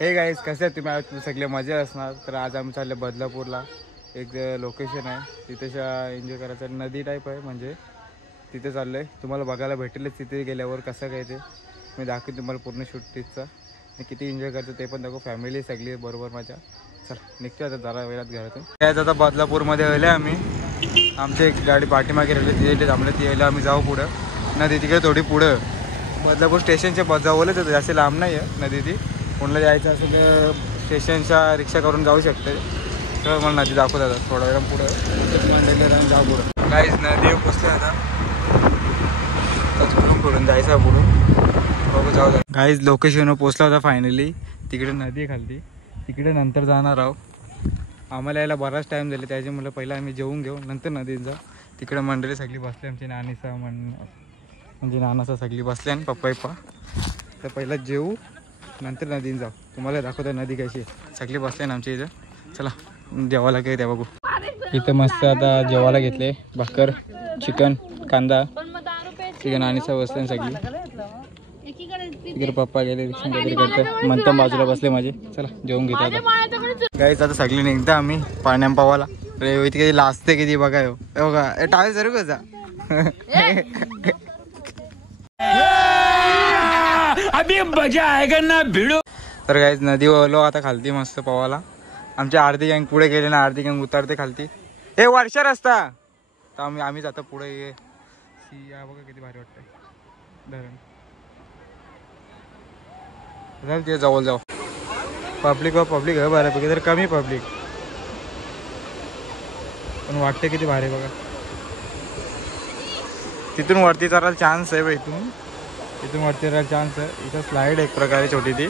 हे गाईज कसे आहेत तुम्ही? आज सगळे मजा असणार. तर आज आम्ही चालले बदलापूरला. एक लोकेशन आहे तिथेशा एन्जॉय करायचं, नदी टाईप आहे म्हणजे तिथे चाललं आहे. तुम्हाला बघायला भेटेलच तिथे गेल्यावर कसं काय ते मी दाखवेन तुम्हाला पूर्ण शूटिंगचा. किती एन्जॉय करतो ते पण दाखव. फॅमिली सगळी बरोबर माझ्या. चल निघतो आता जरा वेळात घरातून. त्याच आता बदलापूरमध्ये आले आम्ही. आमची एक गाडी पाठीमागे राहिली तिथे थांबले. ती यायला आम्ही जाऊ पुढं. नदी तिकडे थोडी पुढं बदलापूर स्टेशनच्या जवळच होतं, जास्त लांब नाही आहे नदी ती. कोणाला जायचं असेल तर स्टेशनच्या रिक्षा करून जाऊ शकते. तर मला नदी दाखवतात थोडा वेळा पुढं मंडळीला जाऊ पुढं. काहीच नदी पोचते आता पुढून जायचं पुढून बघू जाऊ. काहीच लोकेशनवर पोचला होता फायनली. तिकडे नदी खालती तिकडे नंतर जाणार आहो. आम्हाला यायला बराच टाईम झाला त्याचे मला पहिला आम्ही जेवून घेऊ नंतर नदीत जा. तिकडे मंडळी सगळी बसली आमची नानीचा म्हणजे नानाचा सगळी बसले आणि पप्पा तर पहिला जेवू नंतर नदीत जाऊ. तुम्हाला दाखवतो नदी कशी आहे. सगळी बसले ना आमच्या इथं. चला जेवायला काय त्या बघू. इथं मस्त आता जेवायला घेतले भाकर चिकन कांदा चिकन आणि सब बसले सगळी. तिकडे पप्पा गेले रिक्षा काहीतरी करते मंथन बाजूला बसले माझे. चला जेवून घेतो आता. गाईच आता सगळी निघता आम्ही पाण्याम पावाला. इथे किती लाजते किती बघा हो बघा टाळ जरू कसा. अभी मजा आएगा ना भिडो. तर गाईज नदी वळलो आता खालती मस्त पवाला. आमच्या अर्धी गँग पुढे गेले ना अर्धी गँग उतरते खालती. हे वर्षा रस्ता तर आम्ही जातो पुढे. ये सिया बघा किती भारी वाटतंय धरण. ते जवळ जाऊ पब्लिक आहे बऱ्यापैकी तर कमी पब्लिक पण वाटते किती भारी बघा. तिथून वरती चढायला चान्स आहे बाई. इथून वरती राहायला चान्स आहे. इथं स्लाईड एक प्रकारे छोटी ती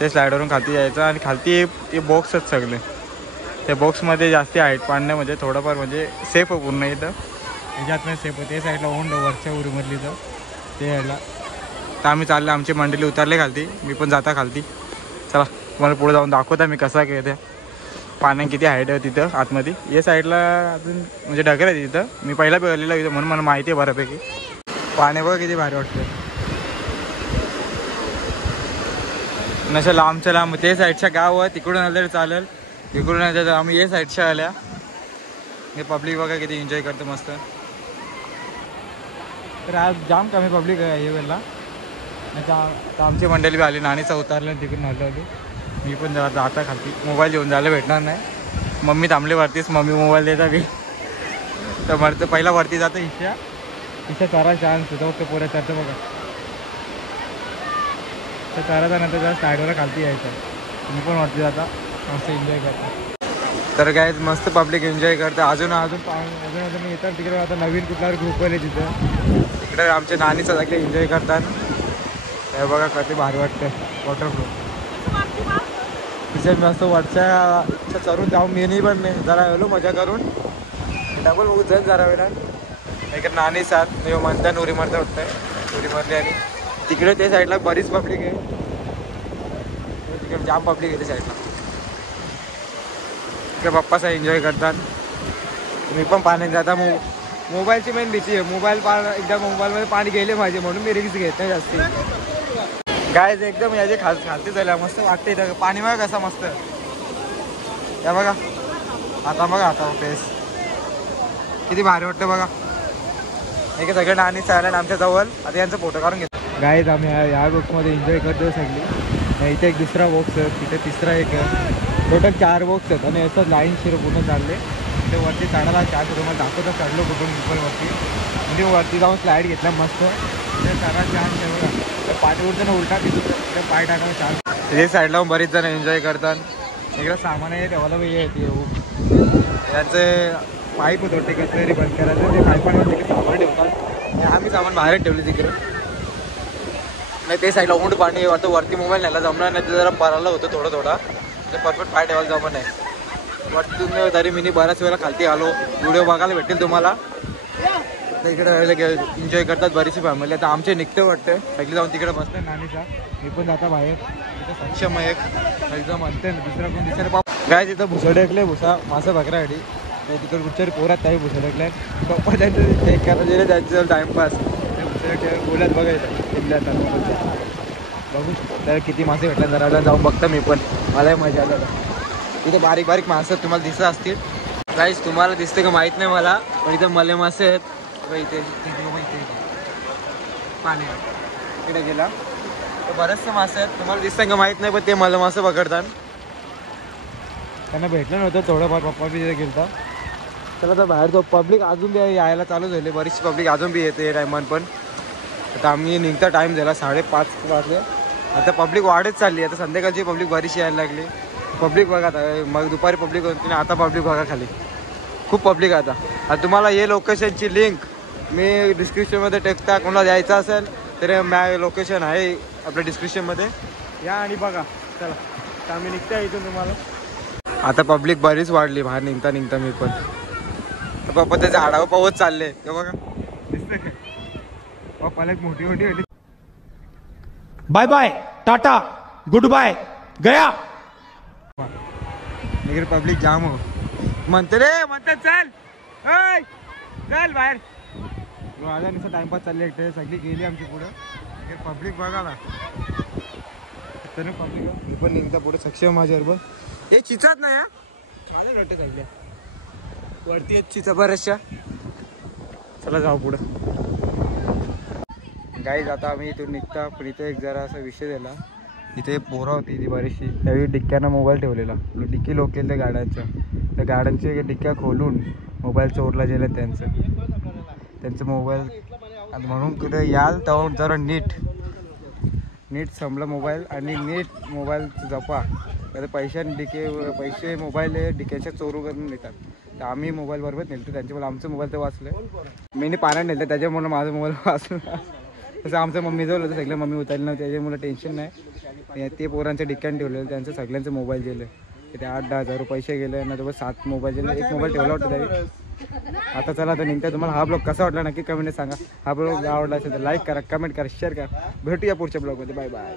ते स्लाईडवरून खालती यायचं आणि खालती ते बॉक्सच सगळे. त्या बॉक्समध्ये जास्ती हाईट पाडण्यामध्ये थोडंफार म्हणजे सेफ आहे पूर्ण. इथं ह्याच्यात नाही सेफ आहे. ते साईडला ओंड वरच्या उरीमधली तर ते यायला. तर आम्ही चालले आमची मंडळी उतरले खालती. मी पण जाता खालती. चला तुम्हाला पुढे जाऊन दाखवता मी कसा काय त्या पाण्यात किती हाईट आहे तिथं आतमध्ये. या साईडला अजून म्हणजे डगर आहे तिथं. मी पहिला बघलेला इथं म्हणून मला माहिती आहे बऱ्यापैकी. पाणी बघा किती भारी वाटतं. नशा लांबच्या लांब ते साईडच्या गाव आहे तिकडून आलं तरी चालेल. तिकडून आलं तर आम्ही ये साईडच्या आल्या. हे पब्लिक बघा किती एन्जॉय करतो मस्त. तर आज जाम कमी पब्लिक आहे हे वेळेला. आता आमची मंडळी बी आली. नानीचा उतारलं तिकडून आलं होती. मी पण जाता खालती. मोबाईल घेऊन जायला भेटणार नाही. मम्मी थांबली वरतीच. मम्मी मोबाईल देता बी तर मरतं पहिला वरती जातं. इच्छा चारा चान्स होता फक्त पुऱ्या चढतं बघा. तर चाराचा नंतर जरा साईडवर खालती यायचं. मी पण वरती जाता मस्त एन्जॉय करतो. तर काय मस्त पब्लिक एन्जॉय करतं. अजून येतात तिकडे. आता नवीन कुठल्यावर ग्रुप आले तिथं तिकडे आमच्या नानीचा सगळे एन्जॉय करतात. हे बघा किती भारी वाटतं वॉटरप्रूफ. तिथे मस्त वरच्या चढून जाऊन मी पण नाही जरा आलो मजा करून डबल बघू जण जरा वेळा. इकडे नानी साथ म्हणतात उरी मारता वाटतंय उरी मारली. आणि तिकडे त्या साईडला बरीच पब्लिक आहे. तिकडे जाम पब्लिक आहे त्या साईडला. तिकडे पप्पाचा एन्जॉय करतात. मी पण पाण्यात जाता. मोबाईलची मेन भीती आहे. एकदा मोबाईलमध्ये पाणी गेले माझे म्हणून मी रिक्स घेत नाही जास्ती. गायज एकदम याचे खालती झाल्या मस्त वाटते. इथं पाणी बघा कसं मस्त या बघा. आता बघा आता फेस किती भारी वाटतं बघा. एक सगळं नानी चाललं आमच्या जवळ. आता यांचा फोटो काढून घेतो. गाईज आम्ही या बॉक्समध्ये एन्जॉय करतो सगळी. इथे एक दुसरा बॉक्स आहे तिथे तिसरा एक. टोटल 4 बॉक्स आहेत आणि असं लाईन शिर पूर्ण चालले. ते वरती चढायला 4 तुम्हाला दाखवता चढलो कुठून वरती. म्हणजे वरती जाऊन स्लाईड घेतला मस्त. ते चढा चान्स आहे बघा. तर पाणी उडताना उलटा तिथे पाय टाकायला चान्स. तिथे साईडला बरीच जण एन्जॉय करतात. इकडं सामान आहे तेव्हाला वेळ येते. याचे पाईप होतो ते कसं तरी बंद करायचं. ते पाईपाने तिकडे सामान ठेवतात. आम्ही सामान बाहेर ठेवले तिकडे. नाही ते साईडला उंड पाणी वाटतं. वरती मोबाईल न्यायला जमणार नाही. ते जरा पराला होतं थोडं ते परफेक्ट पाय ठेवायला जमत नाही. वरती तरी मी बऱ्याच वेळेला खालती आलो. व्हिडिओ बघायला भेटेल तुम्हाला. इकडे एन्जॉय करतात बरीचशी फॅमिली. आता आमचे निघते वाटतं सगळी जाऊन तिकडे बसतात नानीचा. मी पण जाता बाहेर. तिथं सक्षम आहे एकदम म्हणते ना दुसरा कोण दिसेल पाप. काय तिथं भुसडे ऐकले भुसा मासा बकरासाठी. तिकडे कुठच्याही पोरात काही भुसडे ऐकले. पप्पा त्यांचं चेक करायला गेले त्यांच्याजवळ टाईमपास. ते भुसडे बोलत बघायचं. बघू तर किती मासे भेटले जरा जाऊन बघतो मी पण. मलाही मजा आलं. इथे बारीक बारीक मासे तुम्हाला दिसत असतील. गाईस तुम्हाला दिसते का माहीत नाही मला, पण इथे मले मासे आहेत. इथे पाणी इकडे गेला तर बरेचसे मासे आहेत. तुम्हाला दिसतं का माहीत नाही, पण ते मले मासे पकडतात. त्यांना भेटलं नव्हतं थोडंफार, पप्पा बी तिथे गेलता. चला तर बाहेर तो पब्लिक अजून बी यायला चालू झाले, बरीचशी पब्लिक अजून बी येते टायमान. पण आता आम्ही निघता टाईम झाला 5:30 वाजले. आता पब्लिक वाढत चालली. आता संध्याकाळची पब्लिक बरीचशी यायला लागली. पब्लिक बघा आता, मग दुपारी पब्लिक होती, आता पब्लिक बघा खाली खूप पब्लिक. आता तुम्हाला हे लोकेशनची लिंक मी डिस्क्रिप्शनमध्ये टाकता. कोणाला यायचं असेल तर लोकेशन आहे आपल्या डिस्क्रिप्शनमध्ये, या आणि बघा. चला तर आम्ही निघता इथून. तुम्हाला आता पब्लिक बरीच वाढली बाहेर निघता मी पण. पप्पा त्याचे आडावं पावत चालले ते बघा, दिसतंय काय? पप्पाला एक मोठी होती. Bye bye tata goodbye गया. इकडे पब्लिक जाम हो म्हणते रे, म्हणतात चल चल बाहेर. माझा नुसतं टाइमपास चालले एकटे, सगळी गेली आमची पुढं. पब्लिक बघा ना तर पब्लिक. मी पण निघता पुढे सक्षम माझ्याबरोबर. हे चिचात ना या माझ्या रट्टे चालल्या वरती आहेत चिचा बऱ्याचशा. चला जाऊ पुढं. गाईज आता आम्ही इथून निघता, पण इथे एक जरा असा विषय झाला. इथे पोरं होती ती बरीचशी, त्यावेळी डिक्क्यानं मोबाईल ठेवलेला. डिक्की लोक केले त्या गाड्यांचे डिक्क्या खोलून मोबाईल चोरला गेलं त्यांचं मोबाईल. आणि म्हणून कुठे याल तेव्हा जरा नीट संपला मोबाईल, आणि नीट मोबाईल जपा. तर पैसे मोबाईल डिक्क्याच्या चोरू करून देतात. तर आम्ही मोबाईल बरोबर नेलतो त्यांच्यामुळे आमचं मोबाईल तर वाचलं. मी पाण्यात नेलं त्याच्यामुळे माझा मोबाईल वाचला. तसं आमचं मम्मी जवळ होतं, सगळं मम्मी उतरलं नव्हतं, त्याच्यामुळे टेन्शन नाही. ते पोरांच्या डिक्क्यान ठेवलेलं, त्यांचं सगळ्यांचं मोबाईल गेलं. ते 8-10 हजार पैसे गेले ना, तर 7 मोबाईल गेले. एक मोबाईल ठेवला होता त्यावेळी. आता चला तर निघता. तुम्हाला हा ब्लॉग कसा वाटला नक्की कमेंट सांगा. हा ब्लॉग आवडला असेल तर लाईक करा, कमेंट करा, शेअर करा. भेटूया पुढच्या ब्लॉगमध्ये. Bye bye.